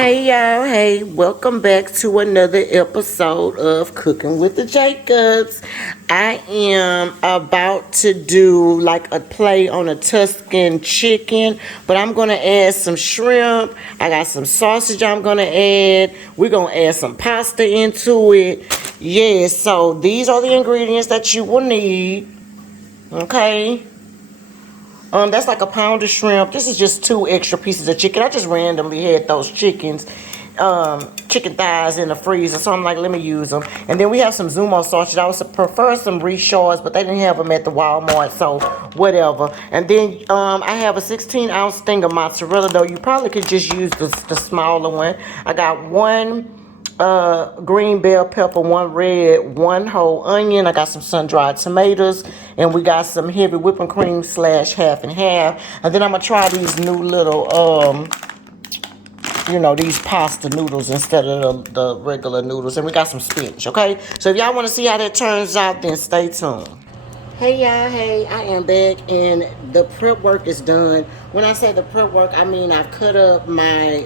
Hey y'all, hey, welcome back to another episode of Cooking with the Jacobs. I am about to do like a play on a Tuscan chicken, but I'm gonna add some shrimp. I got some sausage I'm gonna add. We're gonna add some pasta into it. Yeah, so these are the ingredients that you will need. Okay. That's like a pound of shrimp. This is just 2 extra pieces of chicken. I just randomly had those chicken thighs in the freezer, so I'm like, let me use them. And then we have some Zumo sausage. I would prefer some Richards, but they didn't have them at the Walmart, so whatever. And then I have a 16-ounce thing of mozzarella, though. You probably could just use the smaller one. I got one green bell pepper, one red, one whole onion. I got some sun-dried tomatoes, and we got some heavy whipping cream slash half and half. And then I'm gonna try these new little these pasta noodles instead of the regular noodles. And we got some spinach. Okay, so if y'all want to see how that turns out, then stay tuned. Hey y'all, hey, I am back and the prep work is done. When I say the prep work, I mean I've cut up my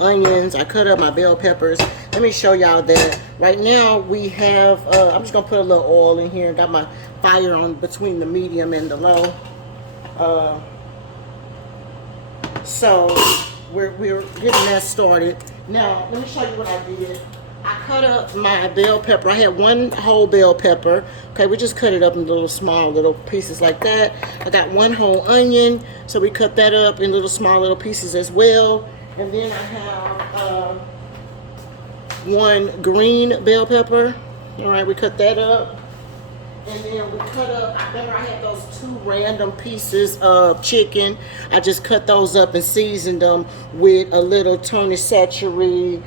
onions, I cut up my bell peppers. Let me show y'all that. Right now we have, I'm just gonna put a little oil in here. Got my fire on between the medium and the low. So we're getting that started. Now, let me show you what I did. I cut up my bell pepper. I had one whole bell pepper. Okay, we just cut it up in little small little pieces like that. I got one whole onion, so we cut that up in little small little pieces as well. And then I have one green bell pepper. All right, we cut that up. And then we cut up, I remember I had those 2 random pieces of chicken. I just cut those up and seasoned them with a little Tony Chachere,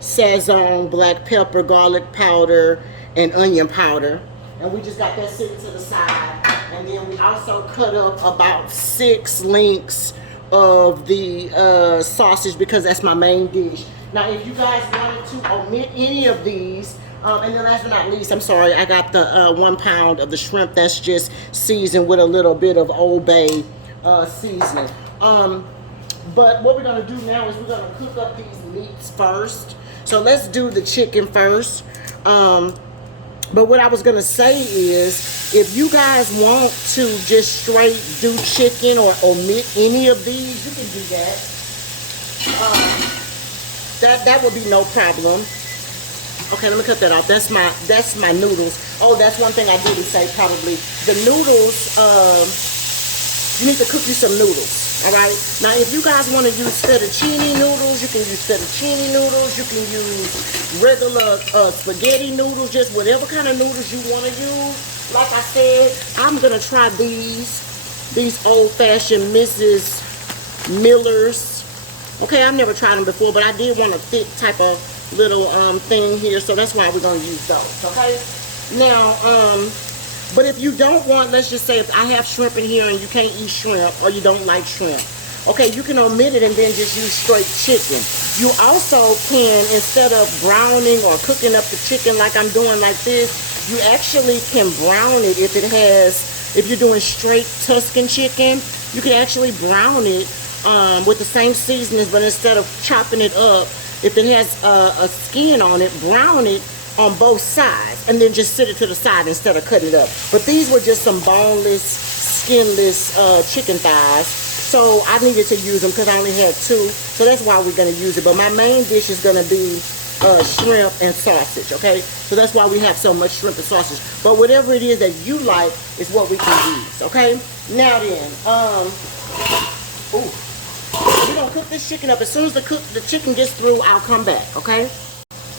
Sazon, black pepper, garlic powder, and onion powder. And we just got that sitting to the side. And then we also cut up about 6 links of the sausage because that's my main dish. Now, if you guys wanted to omit any of these, and then last but not least, I'm sorry, I got the 1 pound of the shrimp that's just seasoned with a little bit of Old Bay seasoning. But what we're gonna do now is we're gonna cook up these meats first. So let's do the chicken first. But what I was gonna say is, if you guys want to just straight do chicken or omit any of these, you can do that. That would be no problem. Okay, let me cut that off. That's my noodles. Oh, that's one thing I didn't say probably. The noodles, you need to cook you some noodles. All right. Now, if you guys want to use fettuccine noodles, you can use fettuccine noodles. You can use regular spaghetti noodles, just whatever kind of noodles you want to use. Like I said, I'm gonna try these old-fashioned Mrs. Miller's. Okay, I've never tried them before, but I did want a thick type of little thing here, so that's why we're gonna use those. Okay. Now, but if you don't want, let's just say if I have shrimp in here and you can't eat shrimp or you don't like shrimp, okay, you can omit it and then just use straight chicken. You also can, instead of browning or cooking up the chicken like I'm doing like this, you actually can brown it if you're doing straight Tuscan chicken, you can actually brown it with the same seasonings, but instead of chopping it up, if it has a skin on it, brown it on both sides and then just sit it to the side instead of cutting it up. But these were just some boneless, skinless chicken thighs, so I needed to use them because I only had 2, so that's why we're going to use it. But my main dish is going to be shrimp and sausage. Okay, so that's why we have so much shrimp and sausage. But whatever it is that you like is what we can use. Okay, now then, we're gonna cook this chicken up. As soon as the chicken gets through, I'll come back. Okay.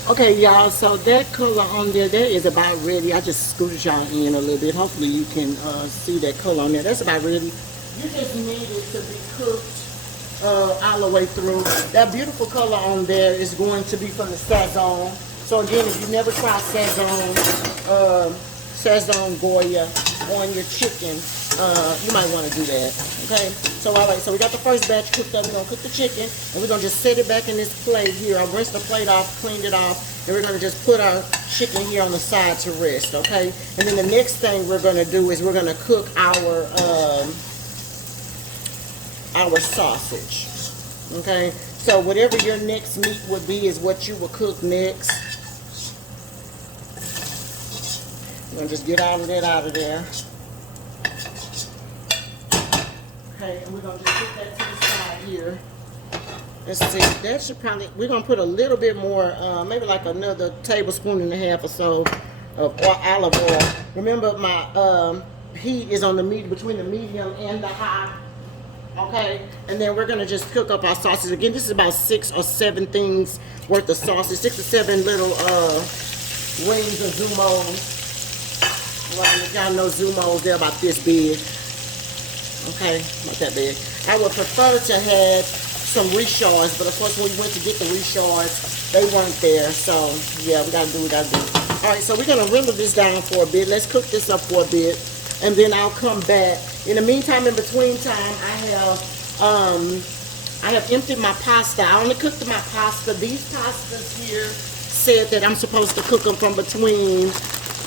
Okay, y'all, so that color on there, that is about ready. I just scooted y'all in a little bit. Hopefully you can see that color on there. That's about ready. You just need it to be cooked all the way through. That beautiful color on there is going to be from the Sazon. So again, if you never tried Sazon Goya on your chicken, you might want to do that. Okay, so all right, so we got the first batch cooked up. We're gonna cook the chicken and we're gonna just set it back in this plate here. I rinsed the plate off, cleaned it off, and we're gonna just put our chicken here on the side to rest. Okay, and then the next thing we're gonna do is we're gonna cook our sausage. Okay, So whatever your next meat would be is what you will cook next. You're gonna just get all of that out of there. Okay, and we're gonna just put that to the side here. Let's see, that should probably, we're gonna put a little bit more, maybe like another tablespoon and a half or so of olive oil. Remember my heat is on the between the medium and the high. Okay, and then we're gonna just cook up our sausage. Again, this is about 6 or 7 things worth of sausage, 6 or 7 little rings of Zumos. Well, if y'all know Zumos, they're about this big. Okay, not that big. I would prefer to have some rechards, but of course when we went to get the rechards, they weren't there. So yeah, we gotta do what we gotta do. All right, so we're gonna render this down for a bit. Let's cook this up for a bit, and then I'll come back. In the meantime, in between time, I have emptied my pasta. I only cooked my pasta. These pastas here said that I'm supposed to cook them from between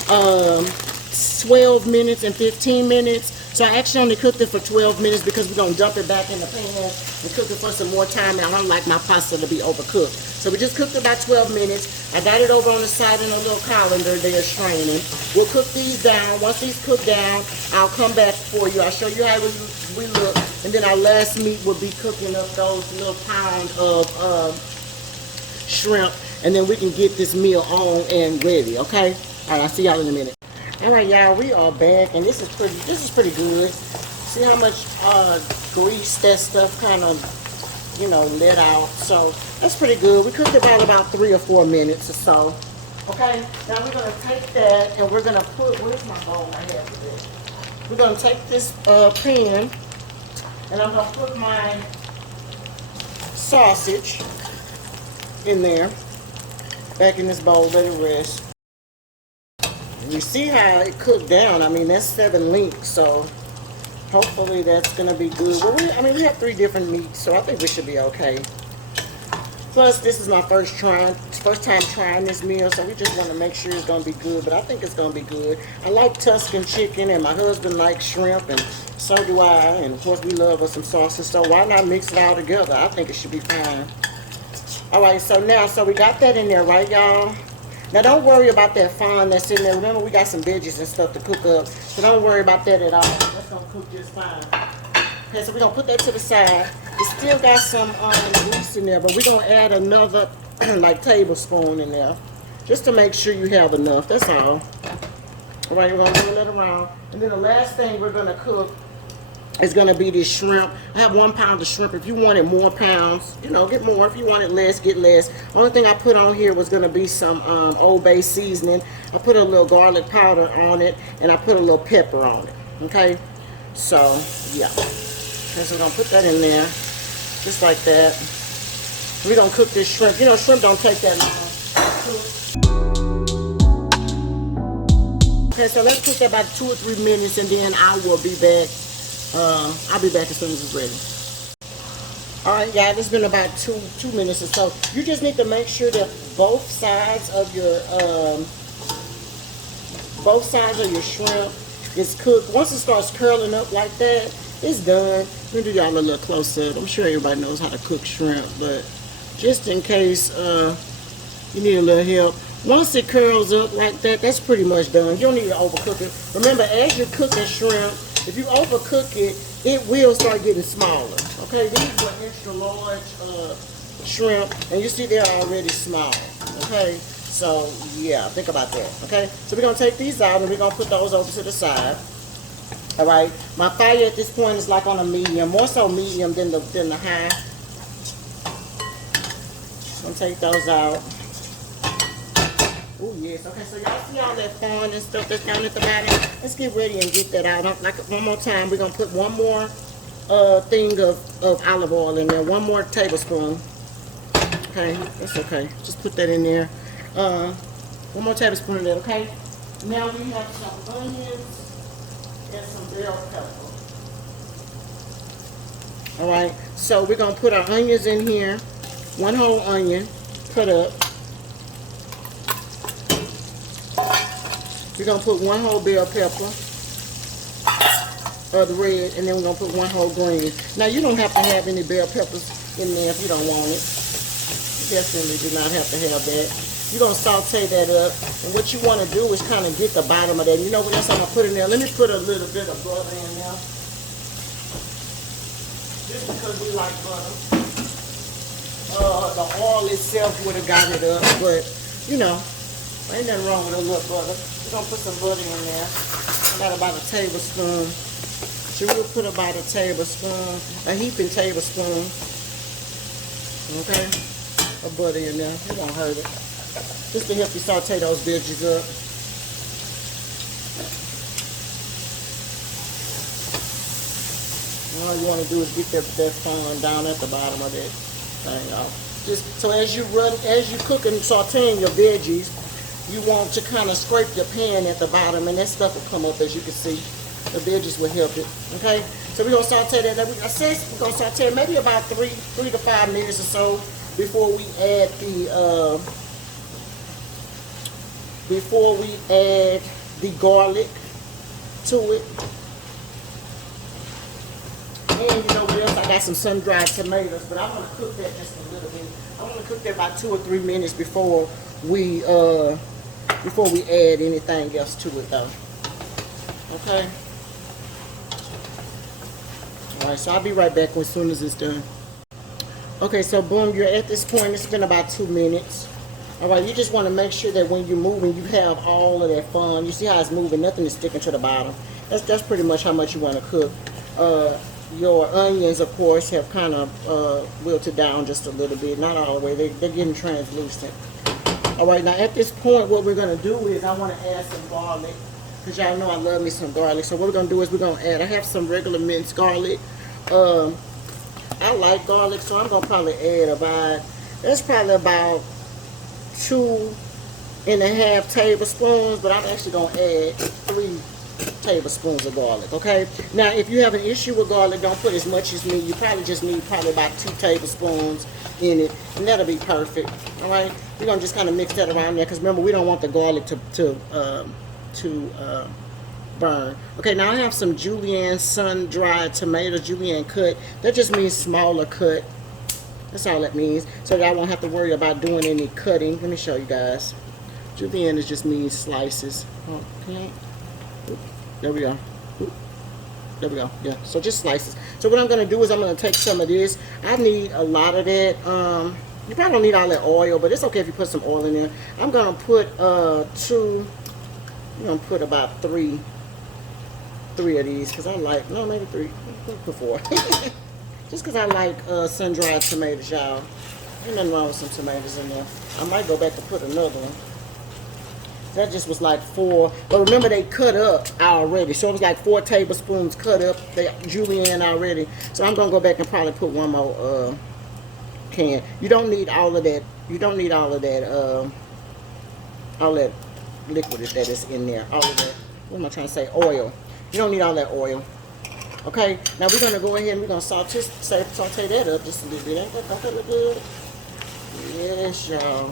12 minutes and 15 minutes. So I actually only cooked it for 12 minutes because we're going to dump it back in the pan and cook it for some more time. And I don't like my pasta to be overcooked. So we just cooked it about 12 minutes. I got it over on the side in a little colander there straining. We'll cook these down. Once these cook down, I'll come back for you. I'll show you how we look. And then our last meat will be cooking up those little pound of shrimp. And then we can get this meal on and ready, okay? All right, I'll see y'all in a minute. All right, y'all, we are back, and this is pretty good. See how much grease that stuff kind of, you know, let out. So that's pretty good. We cooked about 3 or 4 minutes or so. Okay, now we're gonna take that and we're gonna put, where's my bowl I have for this? We're gonna take this pan and I'm gonna put my sausage in there, back in this bowl, let it rest. You see how it cooked down. I mean, that's 7 links, so hopefully that's gonna be good. Well, we have 3 different meats, so I think we should be okay. Plus, this is my first time trying this meal, so we just want to make sure it's gonna be good. But I think it's gonna be good. I like Tuscan chicken, and my husband likes shrimp, and so do I. And of course, we love us some sausage, so why not mix it all together? I think it should be fine. All right, so we got that in there, right, y'all? Now, don't worry about that fond that's in there. Remember, we got some veggies and stuff to cook up. So don't worry about that at all. That's going to cook just fine. Okay, so we're going to put that to the side. It still got some grease in there, but we're going to add another, like, tablespoon in there. Just to make sure you have enough. That's all. All right, we're going to roll that around. And then the last thing we're going to cook is going to be this shrimp. I have 1 pound of shrimp. If you wanted more pounds, you know, get more. If you wanted less, get less. Only thing I put on here was going to be some Old Bay seasoning. I put a little garlic powder on it, and I put a little pepper on it. Okay? So, yeah. Okay, so we're going to put that in there, just like that. We're going to cook this shrimp. You know, shrimp don't take that long. Okay, so let's cook that about 2 or 3 minutes, and then I will be back. I'll be back as soon as it's ready. All right, guys, it's been about two minutes or so. You just need to make sure that both sides of your shrimp is cooked. Once it starts curling up like that, it's done. Let me do y'all a little close up. I'm sure everybody knows how to cook shrimp, but just in case you need a little help. Once it curls up like that, that's pretty much done. You don't need to overcook it. Remember, as you're cooking shrimp, if you overcook it, it will start getting smaller. Okay, these are extra large shrimp, and you see they're already small. Okay, so yeah, think about that. Okay, so we're gonna take these out and we're gonna put those over to the side. All right, my fire at this point is like on a medium, more so medium than the high. I'm gonna take those out. Oh yes, okay, so y'all see all that fond and stuff that's down at the bottom? Let's get ready and get that out. Like one more time, we're gonna put one more thing of olive oil in there, 1 more tablespoon. Okay, that's okay. Just put that in there. 1 more tablespoon of that, okay? Now we have some onions and some bell pepper. All right, so we're gonna put our onions in here. 1 whole onion, cut up. We're going to put 1 whole bell pepper, the red, and then we're going to put 1 whole green. Now, you don't have to have any bell peppers in there if you don't want it. You definitely do not have to have that. You're going to saute that up. And what you want to do is kind of get the bottom of that. You know what else I'm going to put in there? Let me put a little bit of butter in there. Just because we like butter. The oil itself would have got it up. But, you know, ain't nothing wrong with a little butter. We're going to put some butter in there. I got about a tablespoon. So we'll put about a tablespoon, a heaping tablespoon. Okay? Of butter in there. It won't hurt it. Just to help you saute those veggies up. All you want to do is get that fun down at the bottom of that thing off. Just so as you cook and sauteing your veggies, you want to kind of scrape your pan at the bottom, and that stuff will come up, as you can see. The veggies will help it. Okay, so we're gonna saute that. I said we're gonna saute it maybe about 3 to 5 minutes or so before we add the garlic to it. And you know what else? I got some sun-dried tomatoes, but I'm gonna cook that just a little bit. I'm gonna cook that about 2 or 3 minutes before we add anything else to it, though. Okay. All right, so I'll be right back as soon as it's done. Okay, so boom, you're at this point. It's been about 2 minutes. All right, you just want to make sure that when you're moving, you have all of that fun. You see how it's moving? Nothing is sticking to the bottom. That's pretty much how much you want to cook. Your onions, of course, have kind of wilted down just a little bit. Not all the way. They're getting translucent. All right, now at this point, what we're going to do is I want to add some garlic. Because y'all know I love me some garlic. So what we're going to do is we're going to add, I have some regular minced garlic. I like garlic, so I'm going to probably add about 2.5 tablespoons, but I'm actually going to add 3 tablespoons of garlic, okay? Now, if you have an issue with garlic, don't put as much as me. You probably just need about 2 tablespoons in it, and that'll be perfect, all right? We're going to just kind of mix that around there, because remember, we don't want the garlic to burn. Okay, now I have some julienne sun-dried tomatoes, julienne cut. That just means smaller cut. That's all that means. So that I won't have to worry about doing any cutting. Let me show you guys. Julienne just means slices. Okay. There we go. There we go. Yeah. So just slices. So what I'm going to do is I'm going to take some of this. I need a lot of that. You probably don't need all that oil, but it's okay if you put some oil in there. I'm going to put I'm going to put about three of these because I like, no, maybe 3. Put 4. Just because I like sun-dried tomatoes, y'all. Ain't nothing wrong with some tomatoes in there. I might go back and put another one. That just was like 4. But remember, they cut up already. So it was like 4 tablespoons cut up. They julienne already. So I'm going to go back and probably put one more can. You don't need all of that. You don't need all of that liquid that is in there. All of that. What am I trying to say? Oil. You don't need all that oil. Okay, now we're going to go ahead and we're going to saute that up just a little bit. Don't that look good? Yes, y'all.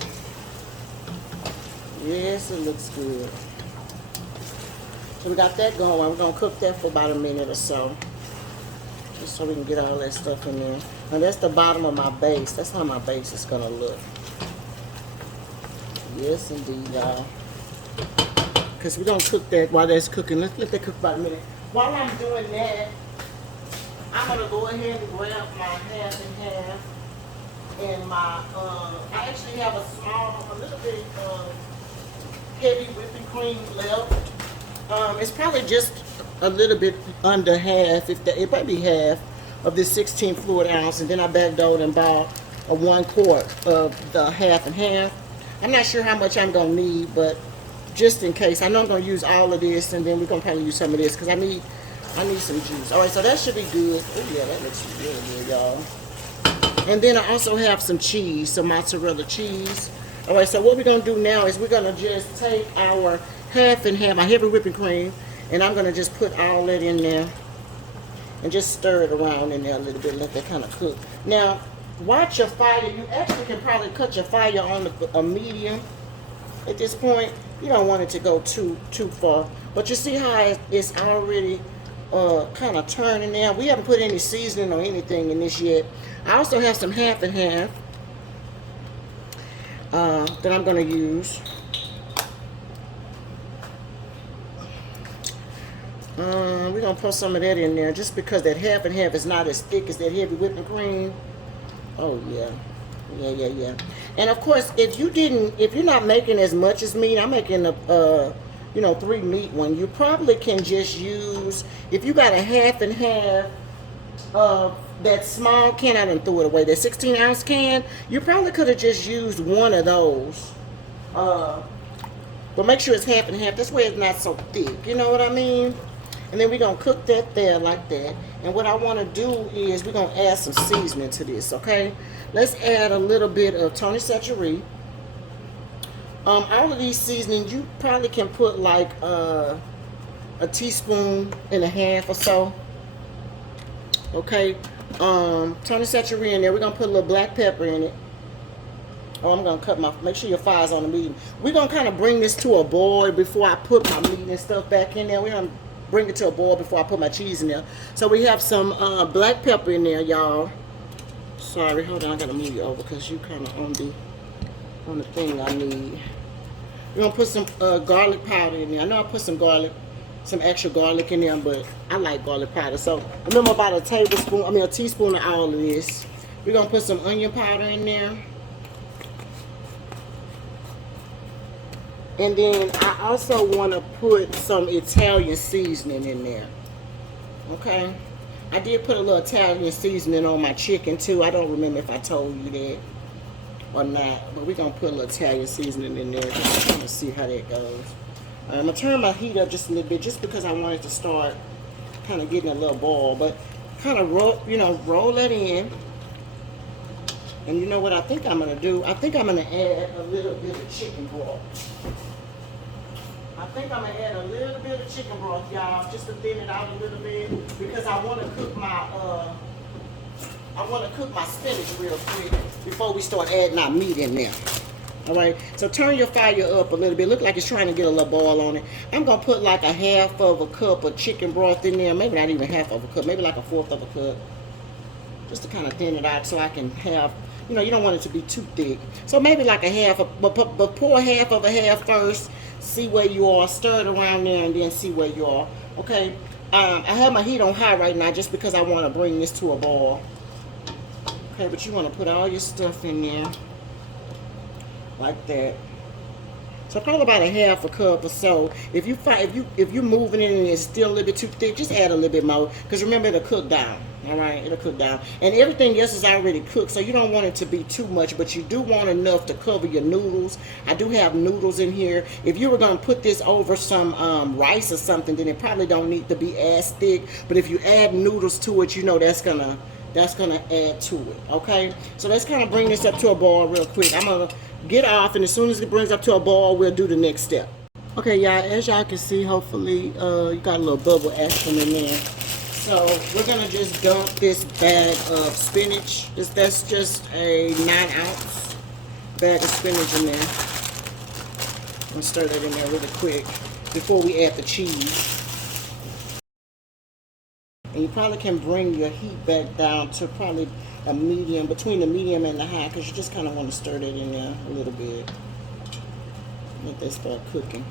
Yes, it looks good. So we got that going. We're going to cook that for about a minute or so. Just so we can get all that stuff in there. Now that's the bottom of my base. That's how my base is going to look. Yes, indeed, y'all. Because we're going to cook that while that's cooking. Let's let that cook about a minute. While I'm doing that, I'm going to go ahead and grab my half and half. And my, I actually have a little bit heavy whipping cream left. It's probably just a little bit under half, it might be half of this 16 fluid ounce. And then I backdoored and bought a 1 quart of the half and half. I'm not sure how much I'm going to need, but just in case. I know I'm going to use all of this, and then we're going to probably use some of this because I need some juice. All right, so that should be good. Oh, yeah, that looks really good, y'all. And then I also have some cheese, some mozzarella cheese. All right, so what we're going to do now is we're going to just take our half and half, my heavy whipping cream, and I'm going to just put all that in there and just stir it around in there a little bit and let that kind of cook. Now, watch your fire. You actually can probably cut your fire on a medium at this point. You don't want it to go too far. But you see how it's already kind of turn in there. We haven't put any seasoning or anything in this yet. I also have some half and half that I'm going to use. We're going to put some of that in there just because that half and half is not as thick as that heavy whipping cream. Oh, yeah. Yeah. And of course, if you're not making as much as me, I'm making a, 3 meat one. You probably can just use, if you got a half and half of that small can, I done threw it away, that 16-ounce can, you probably could have just used one of those. But make sure it's half and half. This way it's not so thick. You know what I mean? And then we're going to cook that there like that. And what I want to do is we're going to add some seasoning to this, okay? Let's add a little bit of Tony Chachere. All of these seasonings, you probably can put like a teaspoon and a half or so. Okay? Tony Chachere in there. We're going to put a little black pepper in it. Oh, I'm going to make sure your fire's on the medium. We're going to kind of bring this to a boil before I put my meat and stuff back in there. We're going to bring it to a boil before I put my cheese in there. So we have some black pepper in there, y'all. Sorry, hold on, I gotta move you over because you kind of on the thing I need. We're gonna put some garlic powder in there. I know I put some extra garlic in there, but I like garlic powder. So remember about a teaspoon of all of this. We're gonna put some onion powder in there. And then I also want to put some Italian seasoning in there. Okay? I did put a little Italian seasoning on my chicken too. I don't remember if I told you that or not. But we're going to put a little Italian seasoning in there just to see how that goes. I'm going to turn my heat up just a little bit just because I want it to start kind of getting a little boil. But kind of roll that in. And you know what I think I'm going to do? I think I'm going to add a little bit of chicken broth. I think I'm going to add a little bit of chicken broth, y'all, just to thin it out a little bit because I want to cook my spinach real quick before we start adding our meat in there. All right, so turn your fire up a little bit. Look like it's trying to get a little boil on it. I'm going to put like a half of a cup of chicken broth in there. Maybe not even half of a cup. Maybe like a fourth of a cup. Just to kind of thin it out so I can have, you don't want it to be too thick. So maybe like a half, but pour half of a half first. See where you are. Stir it around there and then see where you are. Okay. I have my heat on high right now just because I want to bring this to a boil. Okay, but you want to put all your stuff in there. Like that. So probably about a half a cup or so. If you're moving it and it's still a little bit too thick, just add a little bit more. Because remember, it'll cook down. All right, it'll cook down. And everything else is already cooked, so you don't want it to be too much, but you do want enough to cover your noodles. I do have noodles in here. If you were going to put this over some rice or something, then it probably don't need to be as thick. But if you add noodles to it, that's gonna add to it. Okay, so let's kind of bring this up to a boil real quick. I'm gonna get off, and as soon as it brings up to a boil, we'll do the next step. Okay, y'all, as y'all can see, hopefully you got a little bubble action in there. So we're gonna just dump this bag of spinach. That's just a 9-ounce bag of spinach in there. I'm gonna stir that in there really quick before we add the cheese. And you probably can bring your heat back down to probably a medium, between the medium and the high, because you just kind of want to stir that in there a little bit. Let that start cooking.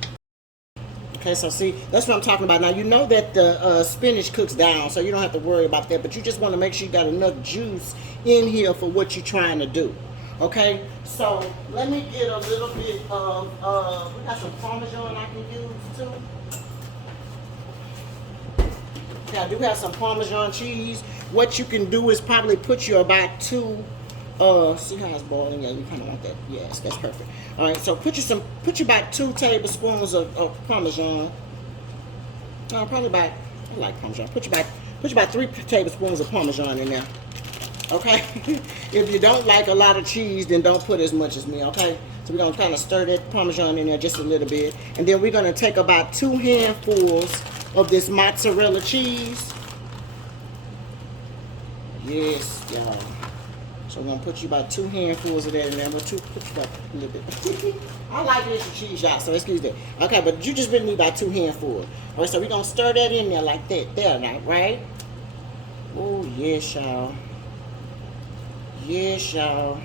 Okay, so see, that's what I'm talking about. Now, you know that the spinach cooks down, so you don't have to worry about that, but you just want to make sure you got enough juice in here for what you're trying to do. Okay, so let me get a little bit of, we got some Parmesan I can use too. Okay, I do have some Parmesan cheese. What you can do is probably put you about 2, see how it's boiling? Yeah, you kind of want that. Yes, that's perfect. All right, so put you about 2 tablespoons of Parmesan. Probably about, I like Parmesan. Put you about 3 tablespoons of Parmesan in there. Okay? If you don't like a lot of cheese, then don't put as much as me, okay? So we're going to kind of stir that Parmesan in there just a little bit. And then we're going to take about 2 handfuls of this mozzarella cheese. Yes, y'all. So I'm gonna put you about 2 handfuls of that in there. I'm gonna put you about a little bit. I like extra cheese, y'all, so excuse that. Okay, but you just really need about 2 handfuls. All right, so we're gonna stir that in there like that. There now, right? Oh, yes, y'all. Yes, y'all.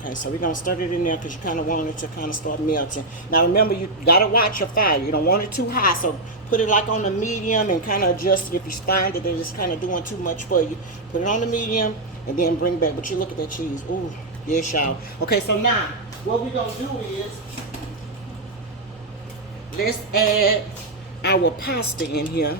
Okay, so we're going to stir it in there because you kind of want it to kind of start melting. Now, remember, you got to watch your fire. You don't want it too high, so put it like on the medium and kind of adjust it. If you find that it's kind of doing too much for you, put it on the medium and then bring back. But you look at that cheese. Ooh, yes, y'all. Okay, so now, what we're going to do is, let's add our pasta in here.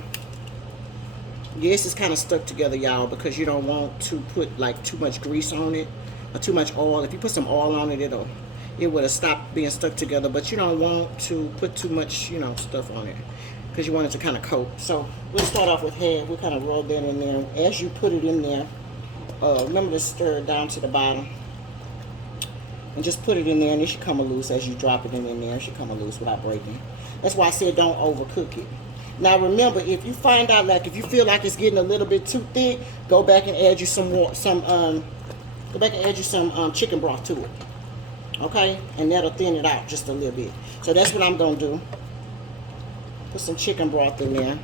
Yes, it's kind of stuck together, y'all, because you don't want to put like too much grease on it or too much oil. If you put some oil on it, it would have stopped being stuck together. But you don't want to put too much, you know, stuff on it because you want it to kind of coat. So we'll start off with half. We'll kind of roll that in there. As you put it in there, remember to stir it down to the bottom. And just put it in there, and it should come loose as you drop it in there. It should come loose without breaking. That's why I said don't overcook it. Now remember, if you find out, like if you feel like it's getting a little bit too thick, go back and add you some more, go back and add you some chicken broth to it. Okay, and that'll thin it out just a little bit. So that's what I'm gonna do. Put some chicken broth in there,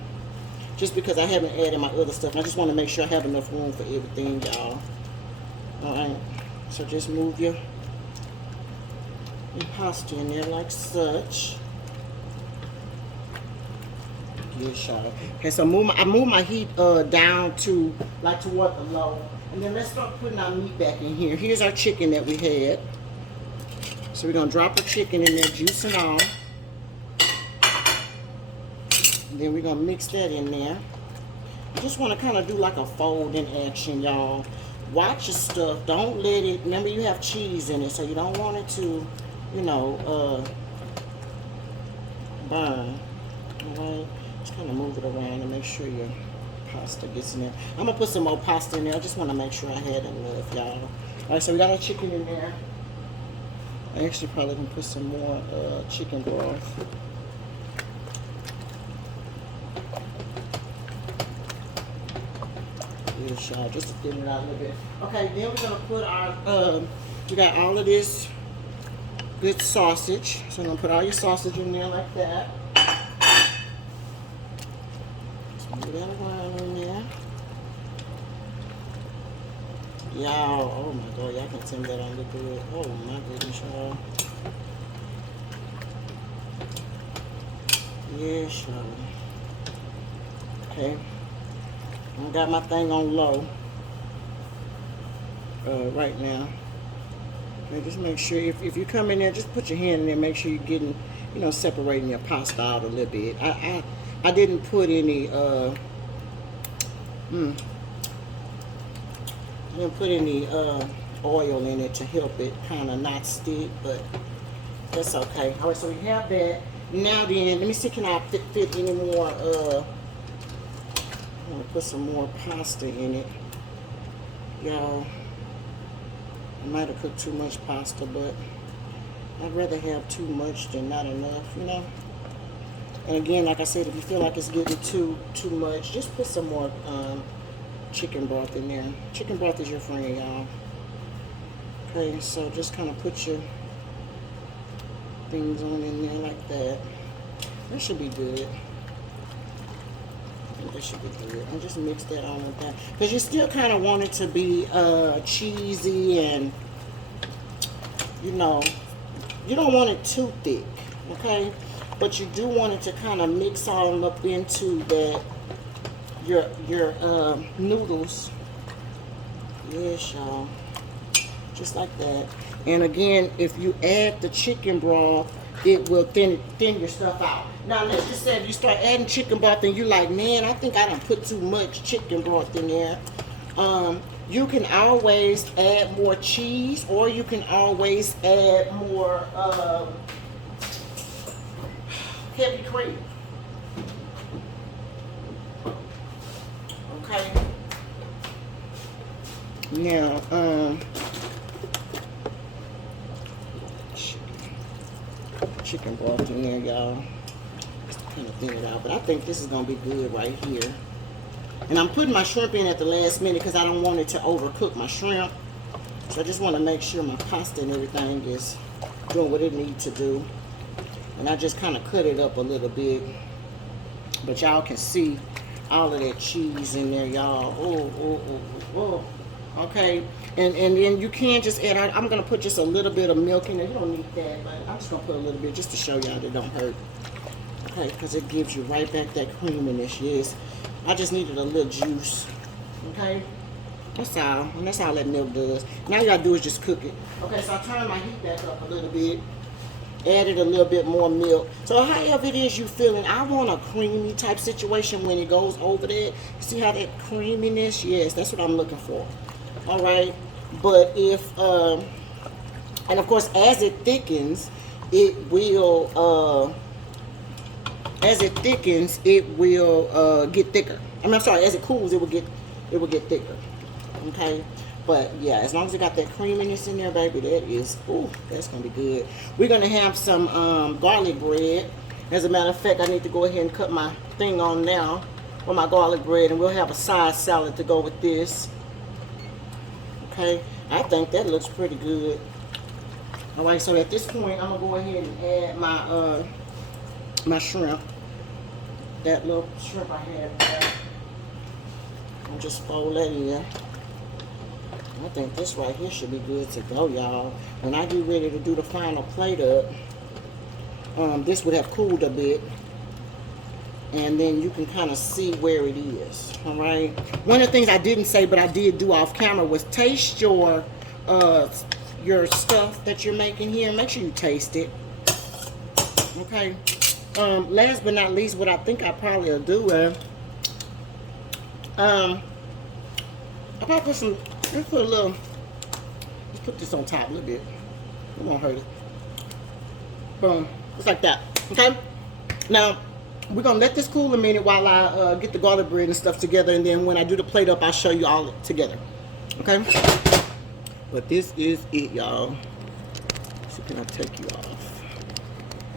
just because I haven't added my other stuff. I just want to make sure I have enough room for everything, y'all. All right. So just move your pasta in there like such. Yes, y'all. Okay, so I move my heat down to like toward the low, and then let's start putting our meat back in here. Here's our chicken that we had. So we're gonna drop the chicken in there, juice and all. And then we're gonna mix that in there. I just want to kind of do like a folding action, y'all. Watch your stuff. Don't let it. Remember, you have cheese in it, so you don't want it to, you know, burn. All right. Just kind of move it around and make sure your pasta gets in there. I'm going to put some more pasta in there. I just want to make sure I had enough, y'all. All right, so we got our chicken in there. I actually probably can put some more chicken broth. Yes, y'all, just to thin it out a little bit. Okay, then we're going to put our, we got all of this good sausage. So I'm going to put all your sausage in there like that. Move that around in there. Y'all, oh my God, y'all can tell me that on the good. Oh my goodness, y'all. Yes, y'all. Okay. I got my thing on low right now. Okay, just make sure if you come in there, just put your hand in there. Make sure you're getting, you know, separating your pasta out a little bit. I didn't put any oil in it to help it kind of not stick, but that's okay. All right, so we have that. Now then, let me see, can I fit any more? I'm gonna put some more pasta in it, y'all. I might have cooked too much pasta, but I'd rather have too much than not enough, you know. And again, like I said, if you feel like it's getting too much, just put some more chicken broth in there. Chicken broth is your friend, y'all. Okay, so just kind of put your things on in there like that. That should be good. I think that should be good. And just mix that on with that. Because you still kind of want it to be cheesy and, you know, you don't want it too thick, okay? But you do want it to kind of mix all up into that, your noodles. Yes, y'all. Just like that. And again, if you add the chicken broth, it will thin your stuff out. Now, let's just say if you start adding chicken broth and you're like, man, I think I done put too much chicken broth in there. You can always add more cheese, or you can always add more heavy cream. Okay. Now, chicken broth in there, y'all. Just kind of thin it out, but I think this is gonna be good right here. And I'm putting my shrimp in at the last minute because I don't want it to overcook my shrimp. So I just want to make sure my pasta and everything is doing what it needs to do. And I just kind of cut it up a little bit. But y'all can see all of that cheese in there, y'all. Oh. Okay. And then you can just add, I'm going to put just a little bit of milk in there. You don't need that, but I'm just going to put a little bit just to show y'all that it don't hurt. Okay, because it gives you right back that creaminess, yes. I just needed a little juice. Okay. That's all. And that's all that milk does. Now you got to do is just cook it. Okay, so I turned my heat back up a little bit. Added a little bit more milk. So however it is you feeling, I want a creamy type situation when it goes over that. See how that creaminess? Yes, that's what I'm looking for. All right. But if, and of course, as it thickens, it will, get thicker. I'm sorry, as it cools, it will get thicker. Okay. But yeah, as long as it got that creaminess in there, baby, that is, ooh, that's gonna be good. We're gonna have some garlic bread. As a matter of fact, I need to go ahead and cut my thing on now for my garlic bread, and we'll have a side salad to go with this. Okay, I think that looks pretty good. All right, so at this point, I'm gonna go ahead and add my my shrimp. That little shrimp I had there. I'll just fold that in. I think this right here should be good to go, y'all. When I get ready to do the final plate up, this would have cooled a bit. And then you can kind of see where it is, all right? One of the things I didn't say, but I did do off camera, was taste your stuff that you're making here. Make sure you taste it, okay? Last but not least, what I think I probably will do is, I'll probably put some, let's put this on top a little bit. It won't hurt it. Boom, just like that, okay? Now, we're gonna let this cool a minute while I get the garlic bread and stuff together, and then when I do the plate up, I'll show you all together, okay? But this is it, y'all. So can I take you off?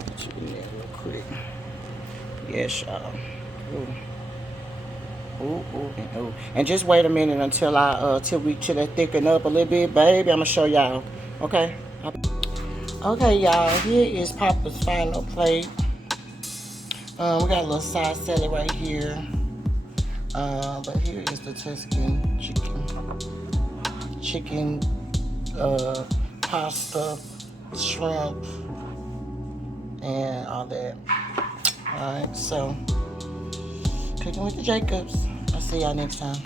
Get you in there real quick. Yes, y'all. Ooh. And just wait a minute until till it thicken up a little bit, baby. I'm gonna show y'all. Okay. Okay, y'all. Here is Papa's final plate. We got a little side salad right here. But here is the Tuscan chicken, pasta, shrimp, and all that. All right, so cooking with the Jacobs. I'll see y'all next time.